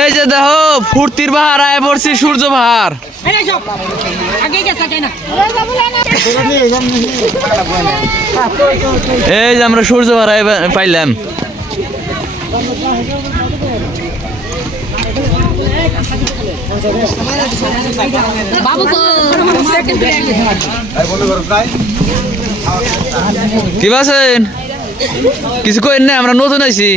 এই যে দেখো ফুর্তির বাহার আয় পড়ছি সূর্য বাহার। এই যে আমরা সূর্য বাহার পাইলাম। কি বাসেন কিছু কইন না, আমরা নতুন আইছি।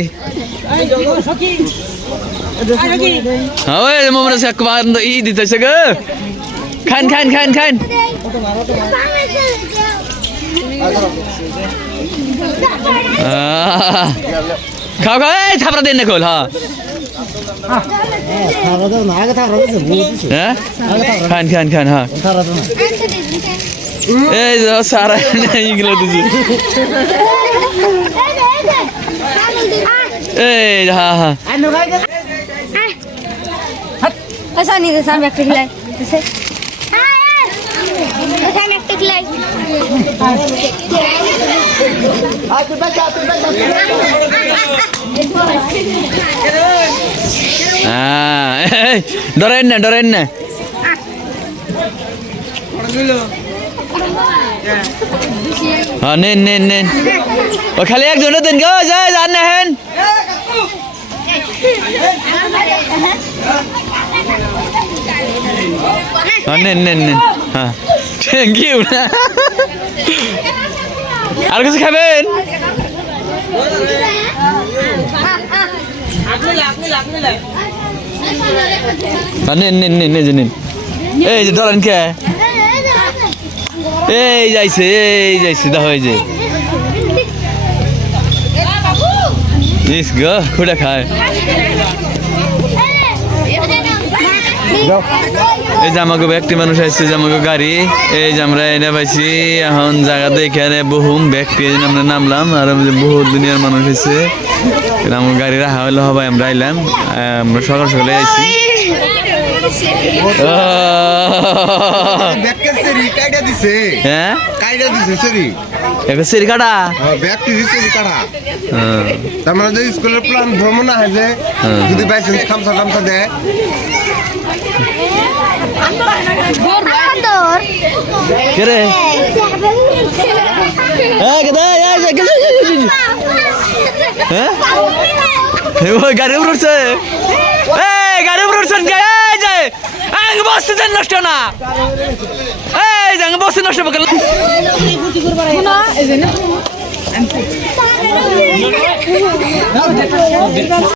ই দিতেছে গো, খান খান খান খান। খাও খাও, এই থাপড়া দেন না খোল। হ্যাঁ খান খান খান। হ্যাঁ এই সারা এগুলো দিছি। এই হ্যাঁ হ্যাঁ ডরেন না ডরেন না। হ্যাঁ নেন নেন নেন, ও খালি একজনের দেন গো, যায় জান না হেন। হ্যাঁ নেন নেন নেন। হ্যাঁ থ্যাংক ইউ। আর কিছু খাবেন? নেন নেন নেন এই যে নেন। এই যে ধরেন কে, এই যাইছে এই যাইছে দেখো, এই যে ইস গো খুঁড়া খায়। এই যে আমাকে ব্যক্তি মানুষ আসছে, যে আমাকে গাড়ি, এই যে আমরা এনে পাইছি এখন জায়গা দেখে বহুম ব্যক্তি আমরা নামলাম। আর বহুত দুনিয়ার মানুষ এসে আমার গাড়ি রাখা হইলো হবে, আমরা আইলাম। আমরা সকাল সকালে আইছি। হ্যাঁ সেরি কাটা স্কুলের প্ল্যান ভ্রমণ হয় যে যদি বাইসেন্স খামসা টামসা দেয়। রে গাড়ি উঠছে, গাড়ি উঠছেন বসতে নষ্ট না, এই যে বসতে নষ্ট